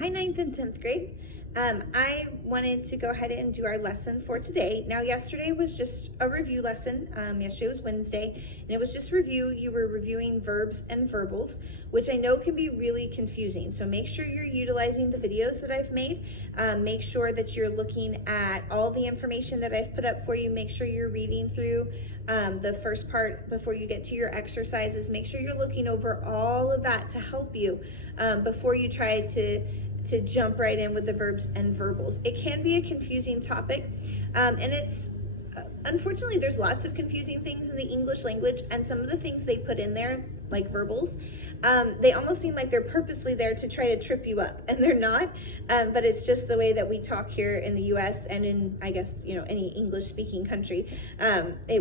Hi, 9th and 10th grade. I wanted to go ahead and do our lesson for today. Now, yesterday was just a review lesson. Yesterday was Wednesday, and it was just review. You were reviewing verbs and verbals, which I know can be really confusing. So make sure you're utilizing the videos that I've made. Make sure that you're looking at all the information that I've put up for you. Make sure you're reading through the first part before you get to your exercises. Make sure you're looking over all of that to help you before you try to jump right in with the verbs and verbals. It can be a confusing topic, and it's unfortunately there's lots of confusing things in the English language, and some of the things they put in there, like verbals, they almost seem like they're purposely there to try to trip you up, and they're not, but it's just the way that we talk here in the US and in, I guess, any English speaking country.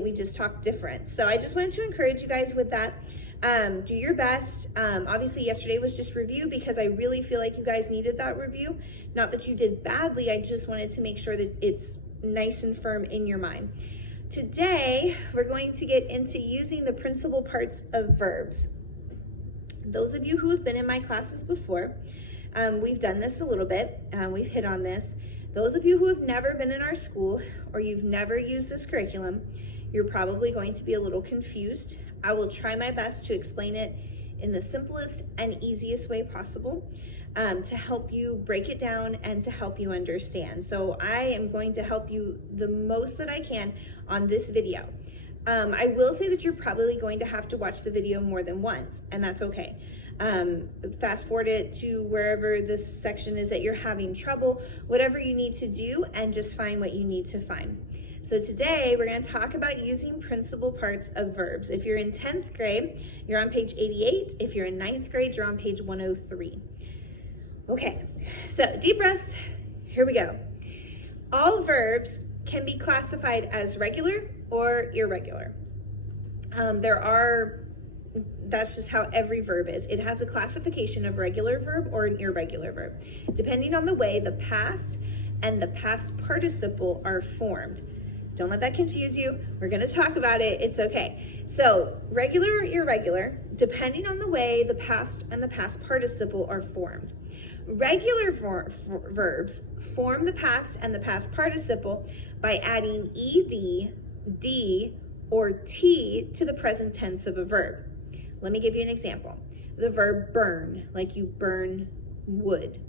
We just talk different. So I just wanted to encourage you guys with that. Do your best. Obviously yesterday was just review because I really feel like you guys needed that review. Not that you did badly, I just wanted to make sure that it's nice and firm in your mind. Today, we're going to get into using the principal parts of verbs. Those of you who have been in my classes before, we've done this a little bit. We've hit on this. Those of you who have never been in our school or you've never used this curriculum, you're probably going to be a little confused. I will try my best to explain it in the simplest and easiest way possible to help you break it down and to help you understand. So I am going to help you the most that I can on this video. I will say that you're probably going to have to watch the video more than once, and that's okay. Fast forward it to wherever this section is that you're having trouble, whatever you need to do, and just find what you need to find. So today we're going to talk about using principal parts of verbs. If you're in 10th grade, you're on page 88. If you're in 9th grade, you're on page 103. Okay, so deep breaths. Here we go. All verbs can be classified as regular or irregular. That's just how every verb is. It has a classification of regular verb or an irregular verb, depending on the way the past and the past participle are formed. Don't let that confuse you. We're going to talk about it. It's okay. So regular or irregular, depending on the way the past and the past participle are formed. Regular verbs form the past and the past participle by adding ed, d, or t to the present tense of a verb. Let me give you an example. The verb burn, like you burn wood.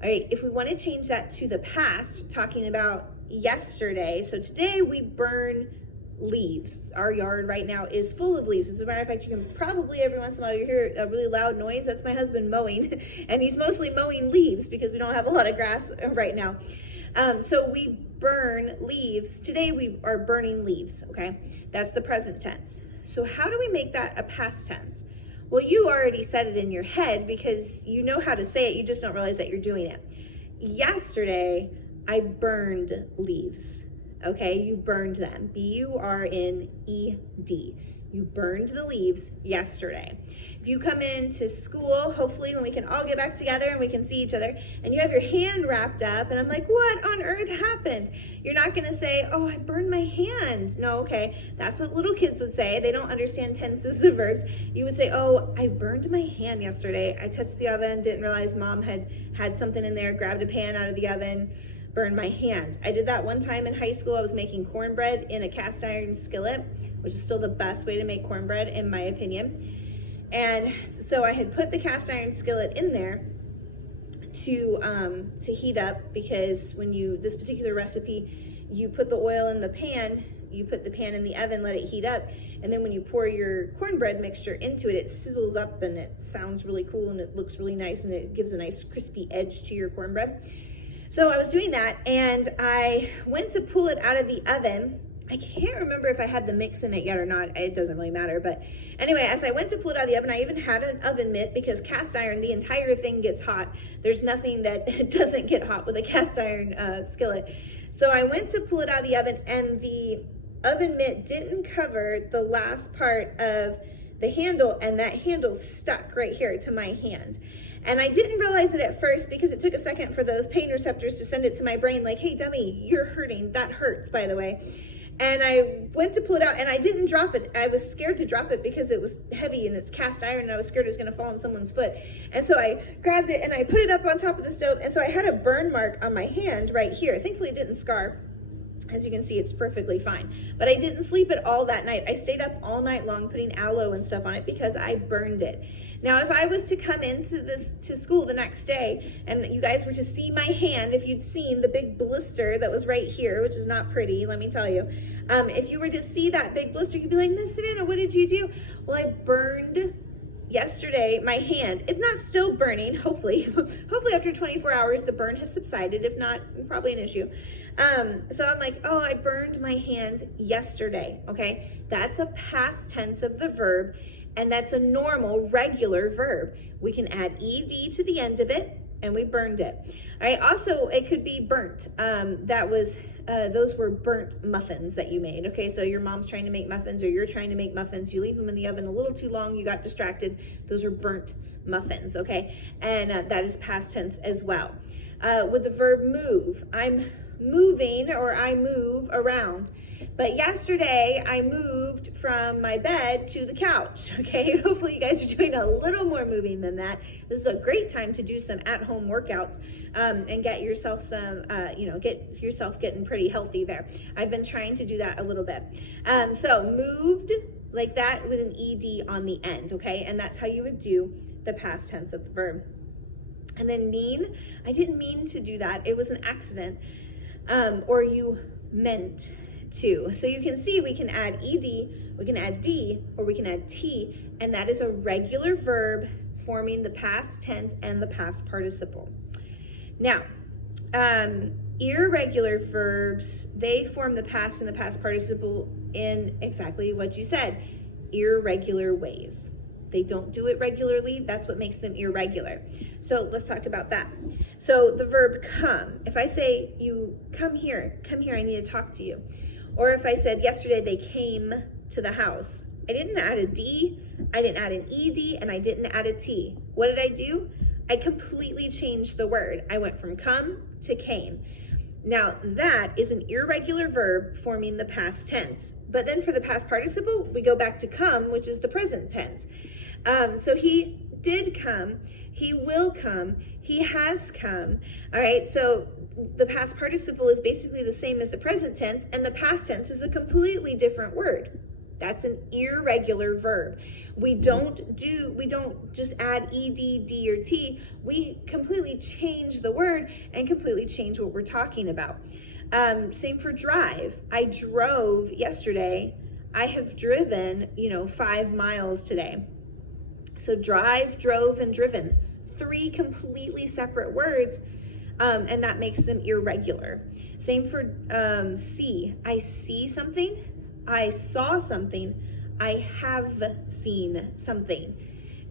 All right, if we want to change that to the past, talking about yesterday, so today we burn leaves. Our yard right now is full of leaves. As a matter of fact, you can probably every once in a while you hear a really loud noise. That's my husband mowing, and he's mostly mowing leaves because we don't have a lot of grass right now. So we burn leaves. Today we are burning leaves, okay? That's the present tense. So how do we make that a past tense? Well, you already said it in your head because you know how to say it, you just don't realize that you're doing it. Yesterday, I burned leaves. Okay, you burned them. B-U-R-N-E-D. You burned the leaves yesterday. If you come into school, hopefully when we can all get back together and we can see each other, and you have your hand wrapped up, and I'm like, what on earth happened? You're not going to say, oh, I burned my hand. No, okay, that's what little kids would say. They don't understand tenses of verbs. You would say, oh, I burned my hand yesterday. I touched the oven, didn't realize mom had something in there, grabbed a pan out of the oven, burned my hand. I did that one time in high school. I was making cornbread in a cast iron skillet, which is still the best way to make cornbread in my opinion. And so I had put the cast iron skillet in there to heat up, because when this particular recipe, you put the oil in the pan, you put the pan in the oven, let it heat up, and then when you pour your cornbread mixture into it, it sizzles up and it sounds really cool and it looks really nice and it gives a nice crispy edge to your cornbread. So I was doing that, and I went to pull it out of the oven. I can't remember if I had the mix in it yet or not. It doesn't really matter. But anyway, as I went to pull it out of the oven, I even had an oven mitt, because cast iron, the entire thing gets hot. There's nothing that doesn't get hot with a cast iron skillet. So I went to pull it out of the oven, and the oven mitt didn't cover the last part of the handle, and that handle stuck right here to my hand. And I didn't realize it at first because it took a second for those pain receptors to send it to my brain like, hey, dummy, you're hurting. That hurts, by the way. And I went to pull it out and I didn't drop it. I was scared to drop it because it was heavy and it's cast iron and I was scared it was going to fall on someone's foot. And so I grabbed it and I put it up on top of the stove. And so I had a burn mark on my hand right here. Thankfully it didn't scar. As you can see, it's perfectly fine. But I didn't sleep at all that night. I stayed up all night long putting aloe and stuff on it because I burned it. Now, if I was to come to school the next day and you guys were to see my hand, if you'd seen the big blister that was right here, which is not pretty, let me tell you. If you were to see that big blister, you'd be like, Miss Savannah, what did you do? Well, I burned yesterday my hand. It's not still burning, hopefully. Hopefully after 24 hours, the burn has subsided. If not, probably an issue. So I'm like, oh, I burned my hand yesterday, okay? That's a past tense of the verb, and that's a normal, regular verb. We can add ed to the end of it, and we burned it. All right, also, it could be burnt. Those were burnt muffins that you made, okay? So your mom's trying to make muffins or you're trying to make muffins. You leave them in the oven a little too long. You got distracted. Those are burnt muffins, okay? And that is past tense as well. With the verb move, I'm moving or I move around. But yesterday I moved from my bed to the couch, okay? Hopefully you guys are doing a little more moving than that. This is a great time to do some at-home workouts and get yourself some, get yourself getting pretty healthy there. I've been trying to do that a little bit. So moved like that with an ed on the end, okay? And that's how you would do the past tense of the verb. And then mean, I didn't mean to do that. It was an accident. Or you meant to. So you can see we can add ed, we can add d, or we can add t, and that is a regular verb forming the past tense and the past participle. Now, irregular verbs, they form the past and the past participle in exactly what you said, irregular ways. They don't do it regularly. That's what makes them irregular. So let's talk about that. So the verb come. If I say, you come here, I need to talk to you. Or if I said yesterday they came to the house, I didn't add a D, I didn't add an ED, and I didn't add a T. What did I do? I completely changed the word. I went from come to came. Now that is an irregular verb forming the past tense. But then for the past participle, we go back to come, which is the present tense. So he did come, he will come, he has come. All right, so the past participle is basically the same as the present tense, and the past tense is a completely different word. That's an irregular verb. We don't just add ed, d, or t. We completely change the word and completely change what we're talking about. Same for drive. I drove yesterday. I have driven, 5 miles today. So drive, drove, and driven. 3 completely separate words, and that makes them irregular. Same for see. I see something. I saw something. I have seen something.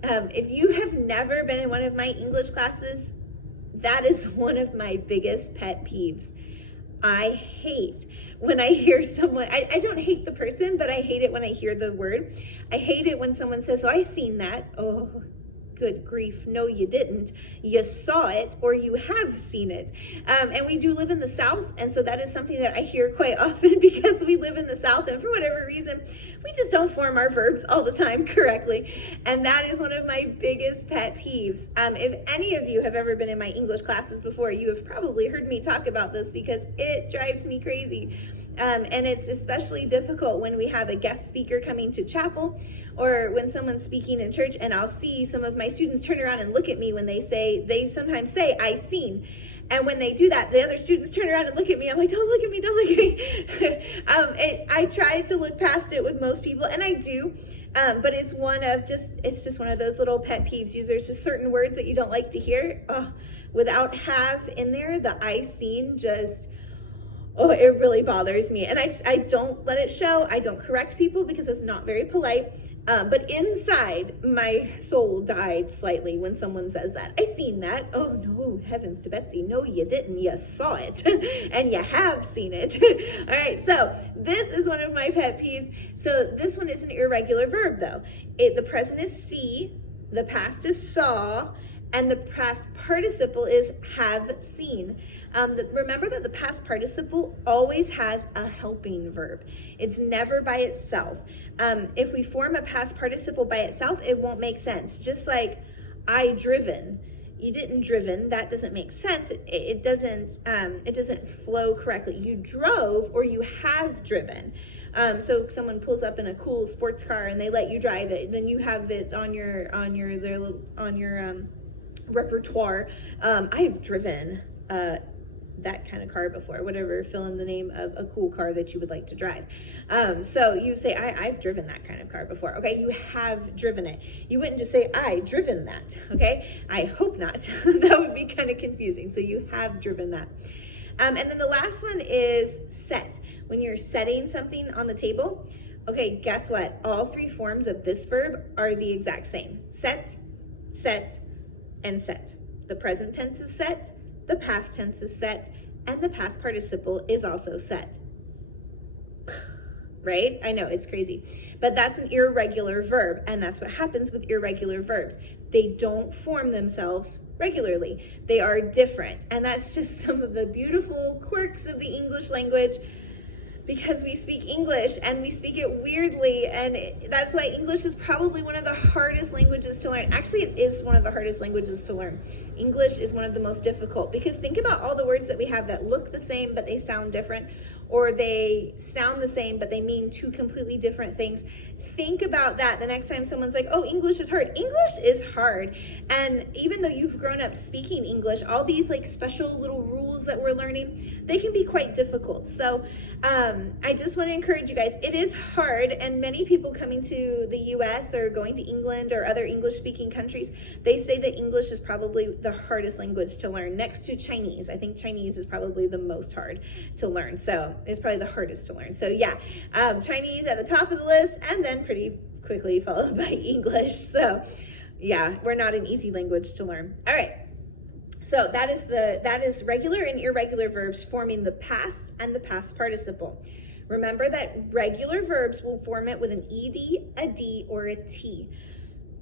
If you have never been in one of my English classes, that is one of my biggest pet peeves. I hate when I hear someone, I don't hate the person, but I hate it when I hear the word. I hate it when someone says, oh, I seen that. Oh, good grief. No, you didn't. You saw it or you have seen it. And we do live in the South. And so that is something that I hear quite often because we live in the South. And for whatever reason, we just don't form our verbs all the time correctly. And that is one of my biggest pet peeves. If any of you have ever been in my English classes before, you have probably heard me talk about this because it drives me crazy. And it's especially difficult when we have a guest speaker coming to chapel or when someone's speaking in church, and I'll see some of my students turn around and look at me when they sometimes say, I seen. And when they do that, the other students turn around and look at me. I'm like, don't look at me, don't look at me. I try to look past it with most people, and I do. But it's just one of those little pet peeves. There's just certain words that you don't like to hear. Without have in there, the I seen just... Oh, it really bothers me. And I don't let it show. I don't correct people because it's not very polite. But inside, my soul died slightly when someone says that. I seen that. Oh, no, heavens to Betsy. No, you didn't. You saw it. And you have seen it. All right, so this is one of my pet peeves. So this one is an irregular verb, though. The present is see. The past is saw. And the past participle is have seen. Remember that the past participle always has a helping verb. It's never by itself. If we form a past participle by itself, it won't make sense. Just like I driven. You didn't driven, that doesn't make sense. It doesn't flow correctly. You drove or you have driven. So if someone pulls up in a cool sports car and they let you drive it, then you have it on your repertoire. I've driven that kind of car before, whatever, fill in the name of a cool car that you would like to drive. So you say, I've driven that kind of car before. Okay, you have driven it. You wouldn't just say, I driven that. Okay, I hope not. That would be kind of confusing. So you have driven that. And then the last one is set. When you're setting something on the table, okay, guess what? All three forms of this verb are the exact same. Set, set, and set. The present tense is set, the past tense is set, and the past participle is also set. Right? I know, it's crazy. But that's an irregular verb, and that's what happens with irregular verbs. They don't form themselves regularly. They are different. And that's just some of the beautiful quirks of the English language, because we speak English and we speak it weirdly, and that's why English is probably one of the hardest languages to learn. Actually, it is one of the hardest languages to learn. English is one of the most difficult, because think about all the words that we have that look the same but they sound different, or they sound the same but they mean two completely different things. Think about that the next time someone's like, oh, English is hard. English is hard. And even though you've grown up speaking English, all these like special little rules that we're learning, they can be quite difficult. So I just want to encourage you guys, it is hard, and many people coming to the US or going to England or other English speaking countries, they say that English is probably the hardest language to learn next to Chinese. I think Chinese is probably the most hard to learn. So it's probably the hardest to learn. So yeah, Chinese at the top of the list, and then pretty quickly followed by English. So yeah, we're not an easy language to learn. All right. So that is regular and irregular verbs forming the past and the past participle. Remember that regular verbs will form it with an ed, a d, or a t.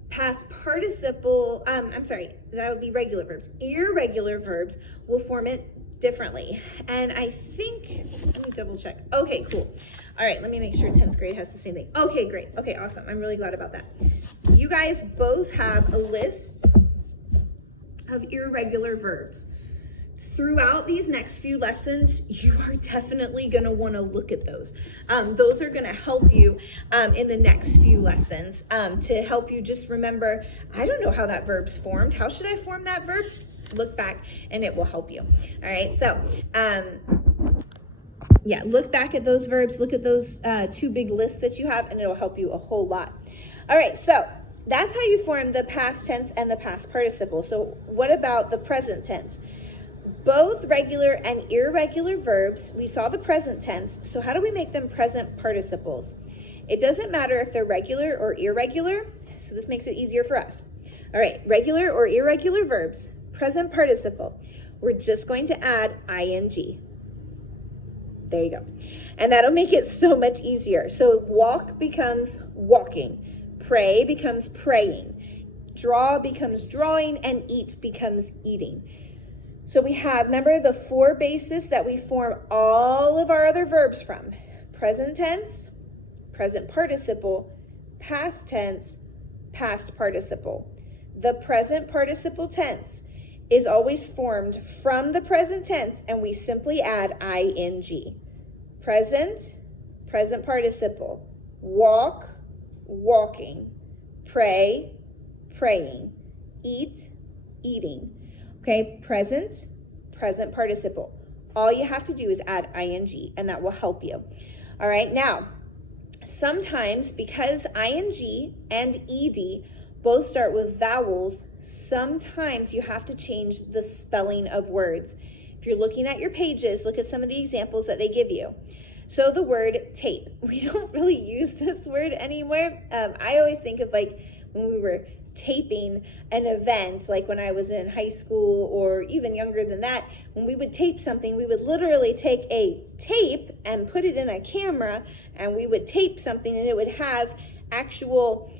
Past participle, that would be regular verbs. Irregular verbs will form it differently. And I think, let me double check. Okay, cool. All right, let me make sure 10th grade has the same thing. Okay, great. Okay, awesome. I'm really glad about that. You guys both have a list of irregular verbs. Throughout these next few lessons, you are definitely going to want to look at those. Those are going to help you in the next few lessons to help you just remember, I don't know how that verb's formed. How should I form that verb? Look back and it will help you. All right, so yeah, look back at those verbs, look at those two big lists that you have, and it'll help you a whole lot. All right, so that's how you form the past tense and the past participle. So what about the present tense? Both regular and irregular verbs, we saw the present tense, so how do we make them present participles? It doesn't matter if they're regular or irregular, so this makes it easier for us. All right, regular or irregular verbs, present participle. We're just going to add ing. There you go. And that'll make it so much easier. So walk becomes walking. Pray becomes praying. Draw becomes drawing, and eat becomes eating. So we have, remember the four bases that we form all of our other verbs from: present tense, present participle, past tense, past participle. The present participle tense is always formed from the present tense, and we simply add ing. Present, present participle. Walk, walking. Pray, praying. Eat, eating. Okay, present, present participle. All you have to do is add ing, and that will help you. All right, now, sometimes because ing and ed both start with vowels, sometimes you have to change the spelling of words. If you're looking at your pages, look at some of the examples that they give you. So the word tape, we don't really use this word anymore. I always think of like when we were taping an event, like when I was in high school or even younger than that, when we would tape something, we would literally take a tape and put it in a camera, and we would tape something, and it would have actual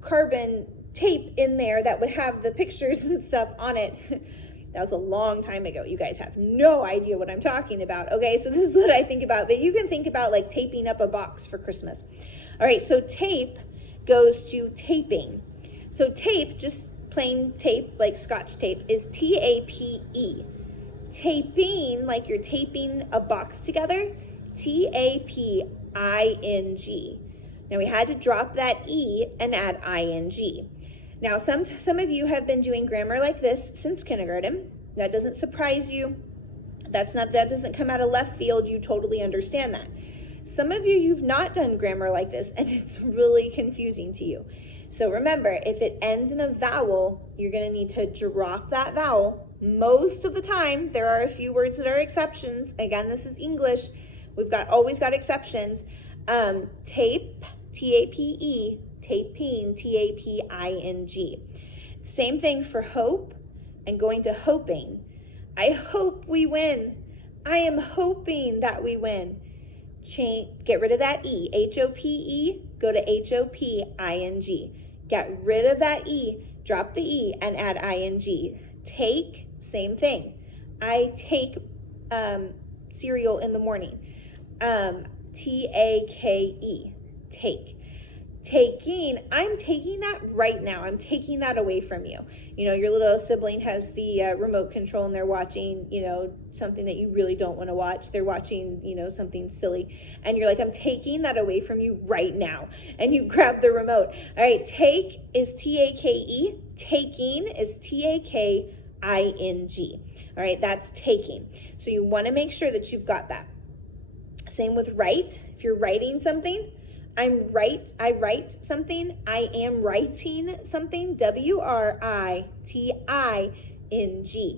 carbon tape in there that would have the pictures and stuff on it. That was a long time ago. You guys have no idea what I'm talking about. Okay, so this is what I think about, but you can think about like taping up a box for Christmas. All right, so tape goes to taping. So tape, just plain tape, like Scotch tape, is T-A-P-E. Taping, like you're taping a box together, T-A-P-I-N-G. Now we had to drop that E and add I-N-G. Now some of you have been doing grammar like this since kindergarten. That doesn't surprise you. That doesn't come out of left field. You totally understand that. Some of you, you've not done grammar like this, and it's really confusing to you. So remember, if it ends in a vowel, you're going to need to drop that vowel. Most of the time, there are a few words that are exceptions. Again, this is English. We've always got exceptions. Tape, T-A-P-E, taping, T-A-P-I-N-G. Same thing for hope and going to hoping. I hope we win. I am hoping that we win. Get rid of that E, H-O-P-E, go to H-O-P-I-N-G. Get rid of that E, drop the E, and add I-N-G. Take, same thing. I take cereal in the morning. T-A-K-E, take. Taking, I'm taking that right now. I'm taking that away from you. You know, your little sibling has the remote control and they're watching, you know, something that you really don't want to watch. They're watching, you know, something silly. And you're like, I'm taking that away from you right now. And you grab the remote. All right, take is T-A-K-E. Taking is T-A-K-I-N-G. All right, that's taking. So you want to make sure that you've got that. Same with write. If you're writing something, I write something, I am writing something, W-R-I-T-I-N-G,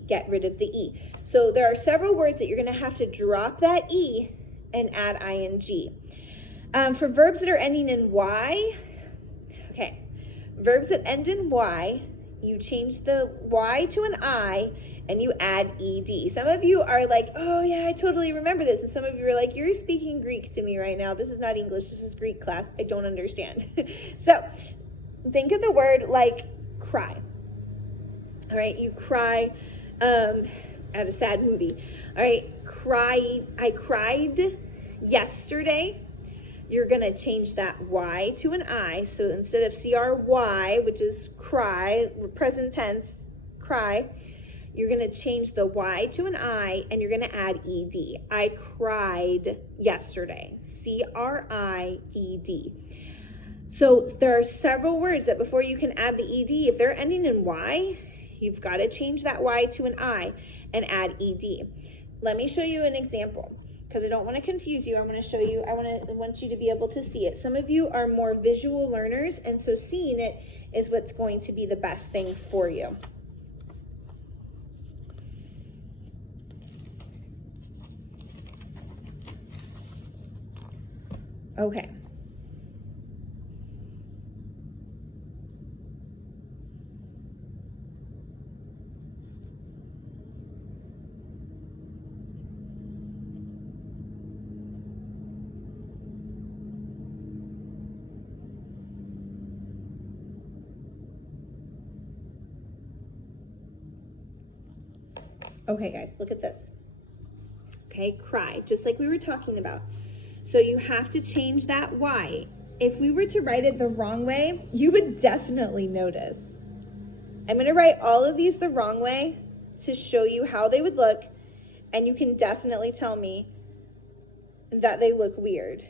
get rid of the E. So there are several words that you're going to have to drop that E and add I-N-G. For verbs that are ending in Y, okay, verbs that end in Y, you change the Y to an I and you add ed. Some of you are like, oh yeah, I totally remember this. And some of you are like, you're speaking Greek to me right now. This is not English, this is Greek class. I don't understand. So think of the word like cry. All right, you cry at a sad movie. All right, I cried yesterday. You're going to change that Y to an I. So instead of C-R-Y, which is cry, present tense, cry, you're going to change the Y to an I and you're going to add ed. I cried yesterday. C-R-I-E-D. So there are several words that before you can add the ed, if they're ending in Y, you've got to change that Y to an I and add ed. Let me show you an example because I don't want to confuse you. I want to show you, I want you to be able to see it. Some of you are more visual learners, and so seeing it is what's going to be the best thing for you. Okay. Okay, guys, look at this. Okay, cry, just like we were talking about. So you have to change that Y. If we were to write it the wrong way, you would definitely notice. I'm going to write all of these the wrong way to show you how they would look, and you can definitely tell me that they look weird.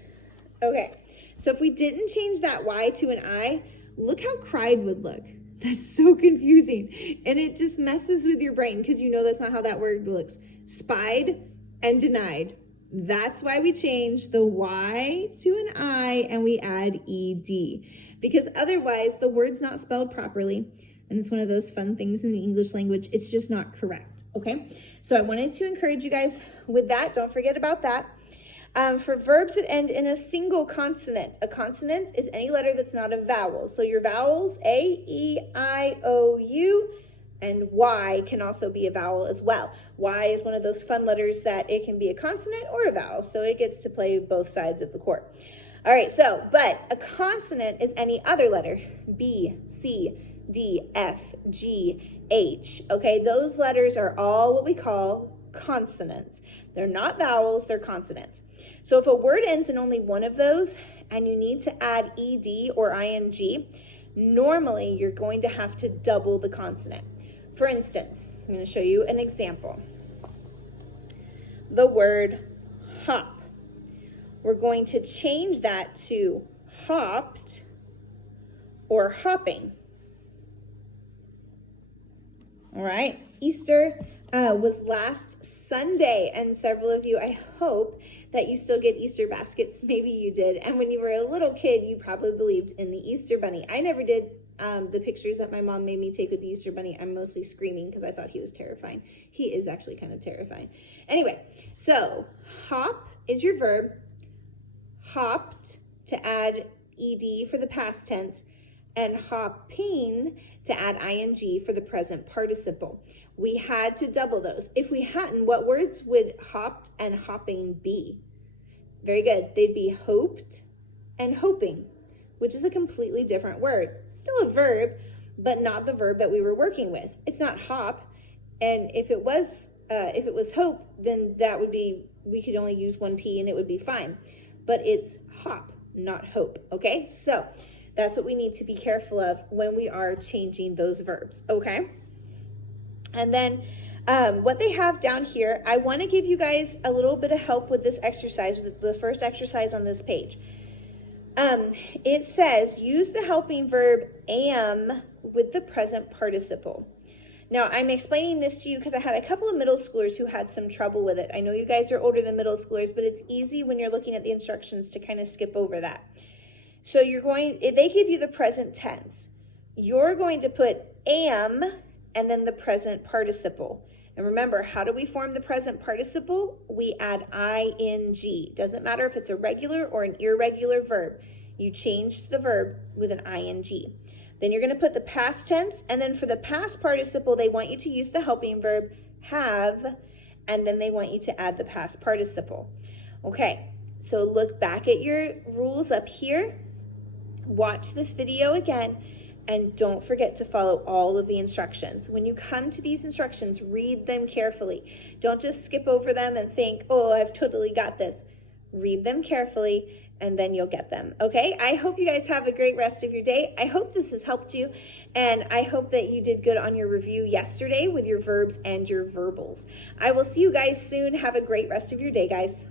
Okay, so if we didn't change that Y to an I, look how cried would look. That's so confusing, and it just messes with your brain because you know that's not how that word looks. Spied and denied. That's why we change the Y to an I and we add ed, because otherwise the word's not spelled properly, and it's one of those fun things in the English language. It's just not correct, okay? So I wanted to encourage you guys with that. Don't forget about that. For verbs that end in a single consonant, a consonant is any letter that's not a vowel. So your vowels, A, E, I, O, U, and Y can also be a vowel as well. Y is one of those fun letters that it can be a consonant or a vowel, so it gets to play both sides of the court. All right, so, but a consonant is any other letter, B, C, D, F, G, H. Okay, those letters are all what we call consonants. They're not vowels, they're consonants. So if a word ends in only one of those and you need to add ed or ing, normally you're going to have to double the consonant. For instance, I'm going to show you an example. The word hop. We're going to change that to hopped or hopping. All right, Easter was last Sunday, and several of you, I hope that you still get Easter baskets. Maybe you did. And when you were a little kid, you probably believed in the Easter bunny. I never did. The pictures that my mom made me take with the Easter bunny, I'm mostly screaming because I thought he was terrifying. He is actually kind of terrifying. Anyway, so hop is your verb. Hopped to add ed for the past tense, and hopping to add ing for the present participle. We had to double those. If we hadn't, what words would hopped and hopping be? Very good. They'd be hoped and hoping, which is a completely different word. Still a verb, but not the verb that we were working with. It's not hop, and if it was hope, then that would be, we could only use one P and it would be fine. But it's hop, not hope, okay? So that's what we need to be careful of when we are changing those verbs, okay? And then what they have down here, I want to give you guys a little bit of help with this exercise, with the first exercise on this page. It says, use the helping verb am with the present participle. Now, I'm explaining this to you because I had a couple of middle schoolers who had some trouble with it. I know you guys are older than middle schoolers, but it's easy when you're looking at the instructions to kind of skip over that. So they give you the present tense. You're going to put am and then the present participle. And remember, how do we form the present participle? We add ing. Doesn't matter if it's a regular or an irregular verb. You change the verb with an ing. Then you're going to put the past tense, and then for the past participle, they want you to use the helping verb have, and then they want you to add the past participle. Okay, so look back at your rules up here. Watch this video again, and don't forget to follow all of the instructions. When you come to these instructions, read them carefully. Don't just skip over them and think, oh, I've totally got this. Read them carefully, and then you'll get them, okay? I hope you guys have a great rest of your day. I hope this has helped you, and I hope that you did good on your review yesterday with your verbs and your verbals. I will see you guys soon. Have a great rest of your day, guys.